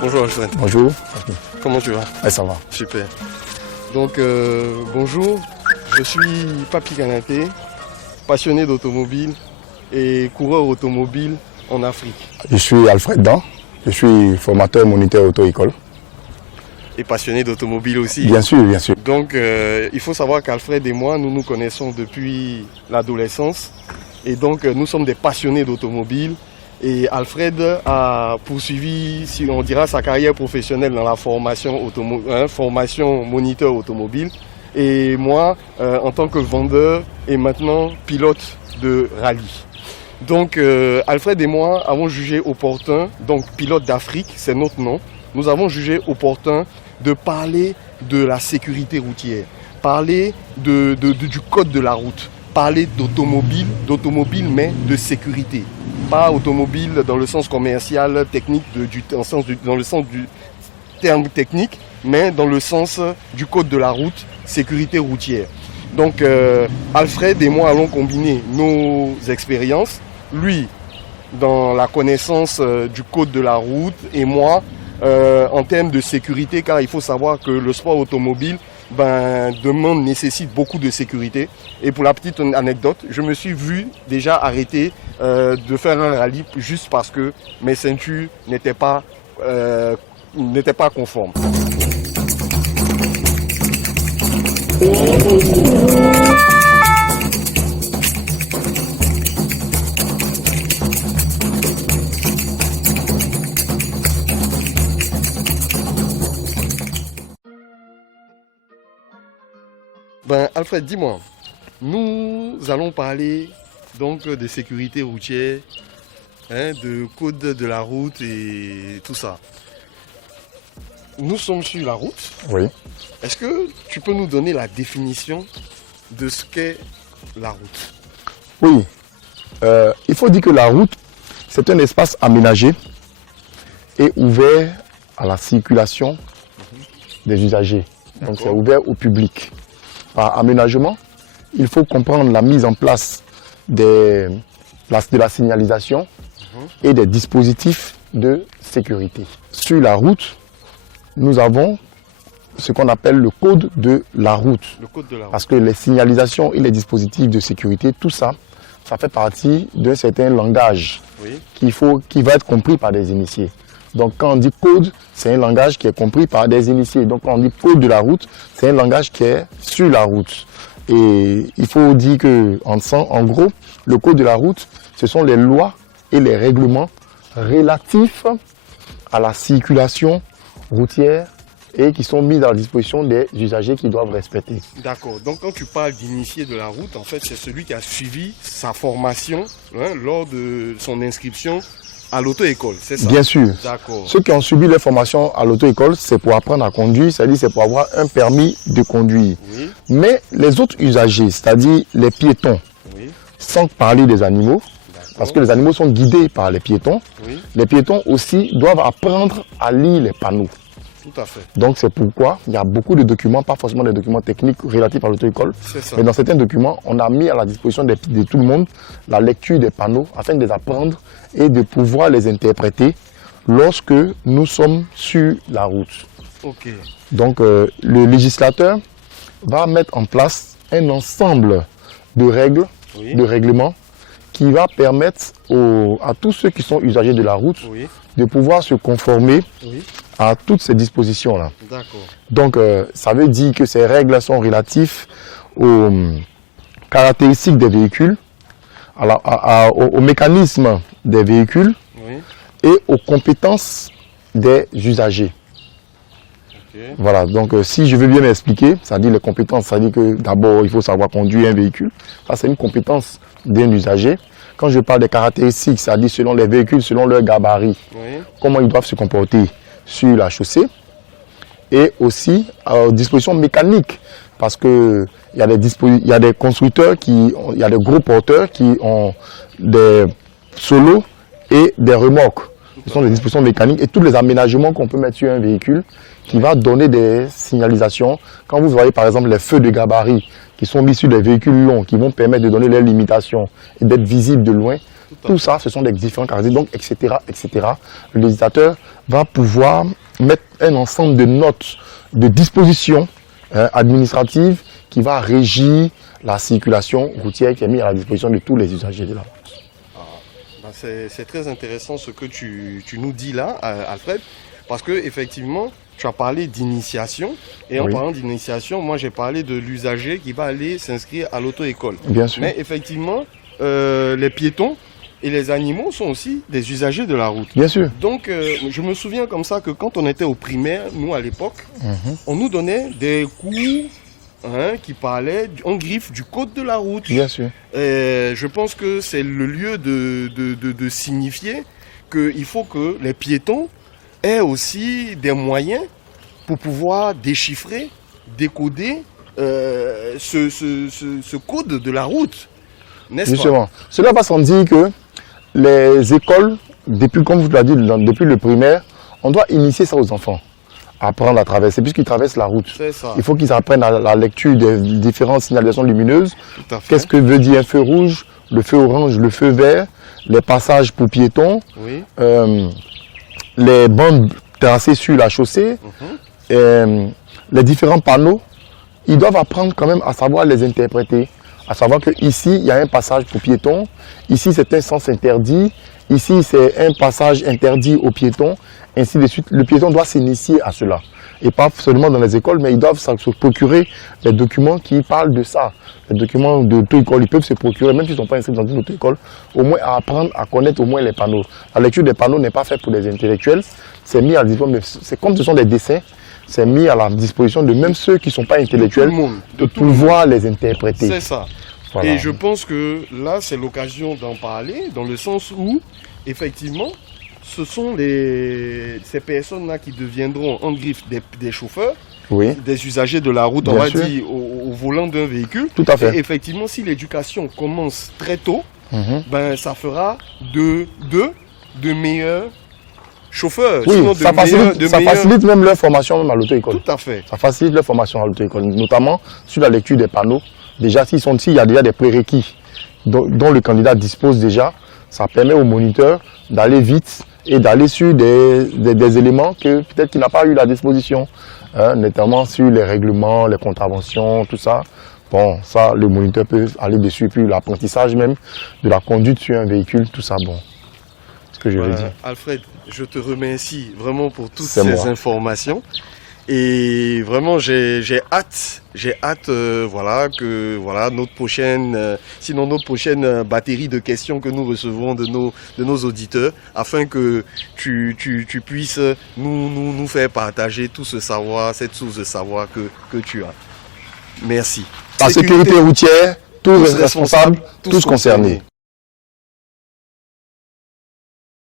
Bonjour Alfred. Bonjour. Comment tu vas? Ouais, ça va. Super. Donc bonjour, je suis Papi Kanaté, passionné d'automobile et coureur automobile en Afrique. Je suis Alfred Dan, je suis formateur et moniteur auto-école. Et passionné d'automobile aussi. Bien sûr, bien sûr. Donc il faut savoir qu'Alfred et moi, nous nous connaissons depuis l'adolescence. Et donc nous sommes des passionnés d'automobile. Et Alfred a poursuivi, si on dira, sa carrière professionnelle dans la formation, formation moniteur automobile. Et moi, en tant que vendeur et maintenant pilote de rallye. Donc Alfred et moi avons jugé opportun, donc pilote d'Afrique, c'est notre nom, nous avons jugé opportun de parler de la sécurité routière, parler du code de la route, parler d'automobile mais de sécurité. Pas automobile dans le sens commercial, technique, dans le sens du terme technique, mais dans le sens du code de la route, sécurité routière. Donc Alfred et moi allons combiner nos expériences, lui dans la connaissance du code de la route et moi en termes de sécurité, car il faut savoir que le sport automobile nécessite beaucoup de sécurité. Et pour la petite anecdote, je me suis vu déjà arrêter de faire un rallye juste parce que mes ceintures n'étaient pas conformes. Alfred, dis-moi, nous allons parler donc de sécurité routière, de code de la route et tout ça. Nous sommes sur la route. Oui. Est-ce que tu peux nous donner la définition de ce qu'est la route? Oui. Il faut dire que la route, c'est un espace aménagé et ouvert à la circulation des usagers. Donc c'est ouvert au public. Par aménagement, il faut comprendre la mise en place de la signalisation et des dispositifs de sécurité. Sur la route, nous avons ce qu'on appelle le code de la route. Le code de la route. Parce que les signalisations et les dispositifs de sécurité, tout ça, ça fait partie d'un certain langage qui va être compris par des initiés. Donc quand on dit code, c'est un langage qui est compris par des initiés. Donc quand on dit code de la route, c'est un langage qui est sur la route. Et il faut dire que, en gros, le code de la route, ce sont les lois et les règlements relatifs à la circulation routière et qui sont mis à la disposition des usagers qui doivent respecter. D'accord. Donc quand tu parles d'initié de la route, en fait, c'est celui qui a suivi sa formation lors de son inscription à l'auto-école, c'est ça? Bien sûr. D'accord. Ceux qui ont subi leur formation à l'auto-école, c'est pour apprendre à conduire, c'est-à-dire c'est pour avoir un permis de conduire. Oui. Mais les autres usagers, c'est-à-dire les piétons, sans parler des animaux, parce que les animaux sont guidés par les piétons, les piétons aussi doivent apprendre à lire les panneaux. Tout à fait. Donc c'est pourquoi il y a beaucoup de documents, pas forcément des documents techniques relatifs à l'auto-école, mais dans certains documents, on a mis à la disposition de tout le monde la lecture des panneaux afin de les apprendre et de pouvoir les interpréter lorsque nous sommes sur la route. Okay. Donc le législateur va mettre en place un ensemble de règles, de règlements qui va permettre à tous ceux qui sont usagers de la route de pouvoir se conformer à toutes ces dispositions-là. Donc, ça veut dire que ces règles sont relatives aux caractéristiques des véhicules, au mécanisme des véhicules et aux compétences des usagers. Voilà, donc si je veux bien m'expliquer, ça dit les compétences, ça dit que d'abord il faut savoir conduire un véhicule. Ça c'est une compétence d'un usager. Quand je parle des caractéristiques, ça dit selon les véhicules, selon leur gabarit, comment ils doivent se comporter sur la chaussée. Et aussi aux dispositions mécaniques, parce que il y a des constructeurs il y a des gros porteurs qui ont des solos et des remorques. Ce sont des dispositions mécaniques et tous les aménagements qu'on peut mettre sur un véhicule qui va donner des signalisations. Quand vous voyez par exemple les feux de gabarit qui sont mis sur des véhicules longs, qui vont permettre de donner leurs limitations et d'être visibles de loin. Tout ça, ce sont des différents caractéristiques, donc etc., etc. Le législateur va pouvoir mettre un ensemble de notes, de dispositions administratives qui va régir la circulation routière qui est mise à la disposition de tous les usagers de la route. C'est très intéressant ce que tu nous dis là, Alfred, parce que effectivement, tu as parlé d'initiation, et en parlant d'initiation, moi j'ai parlé de l'usager qui va aller s'inscrire à l'auto-école. Bien sûr. Mais effectivement, les piétons et les animaux sont aussi des usagers de la route. Bien sûr. Donc je me souviens comme ça que quand on était au primaire, nous à l'époque, on nous donnait des cours qui parlaient en griffe du code de la route. Bien sûr. Je pense que c'est le lieu de signifier qu'il faut que les piétons aient aussi des moyens pour pouvoir déchiffrer, décoder ce code de la route. N'est-ce pas? Justement. Cela va sans dire que les écoles, depuis, comme vous l'avez dit, depuis le primaire, on doit initier ça aux enfants. Apprendre à traverser, puisqu'ils traversent la route. Il faut qu'ils apprennent à la lecture des différentes signalisations lumineuses. Qu'est-ce que veut dire un feu rouge, le feu orange, le feu vert, les passages pour piétons, les bandes tracées sur la chaussée, les différents panneaux. Ils doivent apprendre quand même à savoir les interpréter. À savoir qu'ici, il y a un passage pour piétons, ici c'est un sens interdit, ici c'est un passage interdit aux piétons, ainsi de suite. Le piéton doit s'initier à cela. Et pas seulement dans les écoles, mais ils doivent se procurer les documents qui parlent de ça. Les documents d'auto-école, ils peuvent se procurer, même s'ils ne sont pas inscrits dans une auto-école, au moins à apprendre à connaître au moins les panneaux. La lecture des panneaux n'est pas faite pour les intellectuels, c'est mis à disposition, c'est comme ce sont des dessins, c'est mis à la disposition de même ceux qui ne sont pas intellectuels de pouvoir les interpréter. C'est ça. Voilà. Et je pense que là, c'est l'occasion d'en parler, dans le sens où, effectivement, ce sont ces personnes-là qui deviendront en griffe des chauffeurs, des usagers de la route, on va dire, au volant d'un véhicule. Tout à fait. Et effectivement, si l'éducation commence très tôt, ben, ça fera de meilleurs chauffeurs. Oui, ça facilite même leur formation même à l'auto-école. Tout à fait. Ça facilite leur formation à l'auto-école, notamment sur la lecture des panneaux. Déjà, s'il y a déjà des prérequis dont le candidat dispose déjà, ça permet au moniteur d'aller vite et d'aller sur des éléments que peut-être qu'il n'a pas eu la disposition, notamment sur les règlements, les contraventions, tout ça. Bon, ça, le moniteur peut aller dessus, puis l'apprentissage même de la conduite sur un véhicule, tout ça, bon. Ce que je veux dire. Alfred, je te remercie vraiment pour toutes ces informations. Et vraiment, j'ai hâte, que notre prochaine batterie de questions que nous recevrons de nos auditeurs, afin que tu puisses nous faire partager tout ce savoir, cette source de savoir que tu as. Merci. La sécurité routière, tous responsables, tous concernés.